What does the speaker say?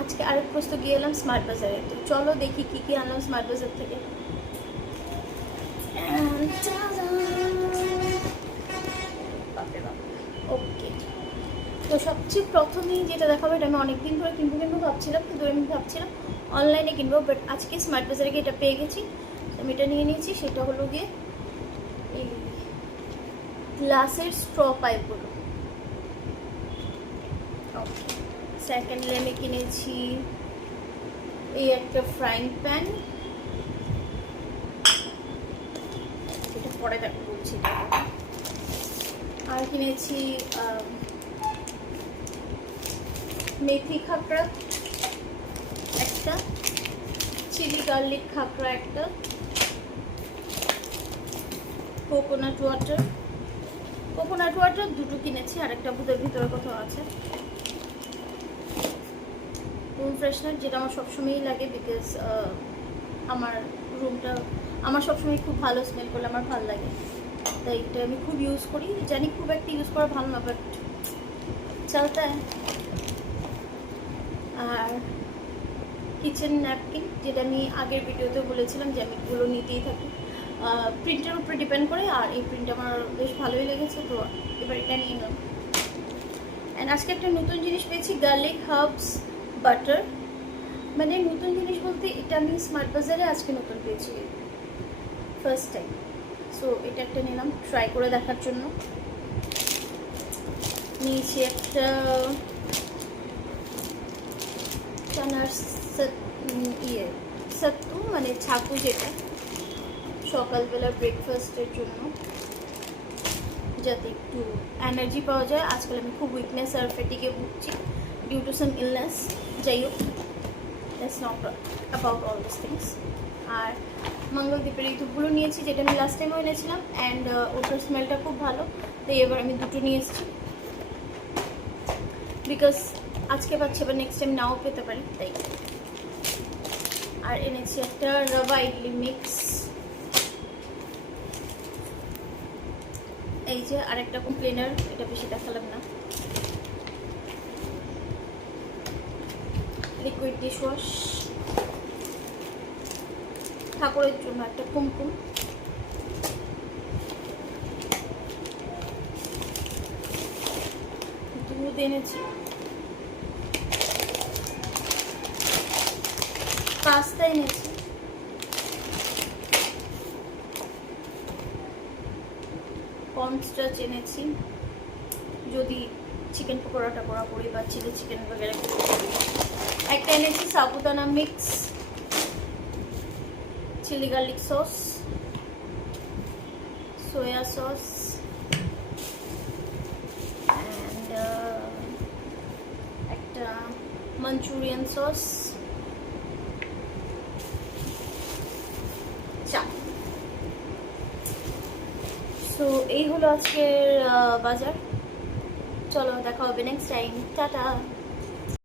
আজকে আরেক প্রস্ত গিয়ে এলাম স্মার্ট বাজারে। তো চলো দেখি কি কি আনলাম স্মার্ট বাজার থেকে। ওকে, তো সবচেয়ে প্রথমেই যেটা দেখাবো, এটা আমি অনেকদিন ধরে কিনবো ভাবছিলাম, কিন্তু আমি ভাবছিলাম অনলাইনে কিনবো, বাট আজকে স্মার্ট বাজারে গিয়ে এটা পেয়ে গেছি। আমি এটা নিয়ে নিয়েছি। সেটা হলো গিয়ে এই গ্লাসের স্ট্র পাইপগুলো। ওকে, সেকেন্ডলি আমি কিনেছি এই একটা ফ্রাইং প্যান, এটা পরে দেখো বলছি। আর কিনেছি মেথি খাকড়া একটা, চিলি গার্লিক খাকড়া একটা, কোকোনাট ওয়াটার দুটো কিনেছি, আর একটা বুধের ভিতরে কোথাও আছে। রুম ফ্রেশনার, যেটা আমার সবসময়ই লাগে, বিকজ আমার রুমটা আমার সবসময় খুব ভালো স্মেল করলে আমার ভালো লাগে, তাই এটা আমি খুব ইউজ করি। জানি খুব একটা ইউজ করা ভালো না, বাট চলতা है। আর কিচেন ন্যাপকিন, যেটা আমি আগের ভিডিওতে বলেছিলাম যে আমি এগুলো নিতেই থাকি, প্রিন্টের উপরে ডিপেন্ড করে, আর এই প্রিন্ট আমার বেশ ভালোই লেগেছে, তো এবার এটা নিয়ে নিলাম। অ্যান্ড আজকে একটা নতুন জিনিস পেয়েছি, গার্লিক হার্বস বাটার। মানে নতুন জিনিস বলতে এটা আমি স্মার্ট বাজারে আজকে নতুন পেয়েছি, ফার্স্ট টাইম। সো এটা একটা নিলাম ট্রাই করে দেখার জন্য। নিয়েছি একটা চানার সত্তু, মানে ছাতু, যেটা সকালবেলা ব্রেকফাস্টের জন্য, যাতে একটু এনার্জি পাওয়া যায়। আজকাল আমি খুব উইকনেস আর ফ্যাটিকে ভুগছি ডিউ টু সাম ইলনেস। যাই হোক, that's not about all this things. আর মঙ্গলদ্বীপের এই ধূপগুলো নিয়েছি, যেটা আমি লাস্ট টাইমও এনেছিলাম, অ্যান্ড ওটার স্মেলটা খুব ভালো, তাই এবার আমি দুটো নিয়ে এসেছি, বিকজ আজকে পাচ্ছি, এবার নেক্সট টাইম নাও পেতে পারি, তাই। আর এনেছি একটা রাভা ইডলি মিক্স, এই যে আরেকটা কমপ্লেনার, এটা বেশি দেখালাম না। লিকুইড ডিশওয়াশ, ঠাকুরের জন্য একটা কুমকুম, দুধ এনেছি, পাস্তা এনেছি, কর্নস্টার্চ এনেছি, যদি চিকেন পকোড়াটা করা করি বা চিলি চিকেন বগেরা করি। একটা এনেছি সাবুদানা mix, chilli garlic sauce, soya sauce, and একটা মাঞ্চুরিয়ান সস, চা। সো এই হলো আজকের বাজার। চলো দেখা হবে নেক্সট টাইম, টাটা।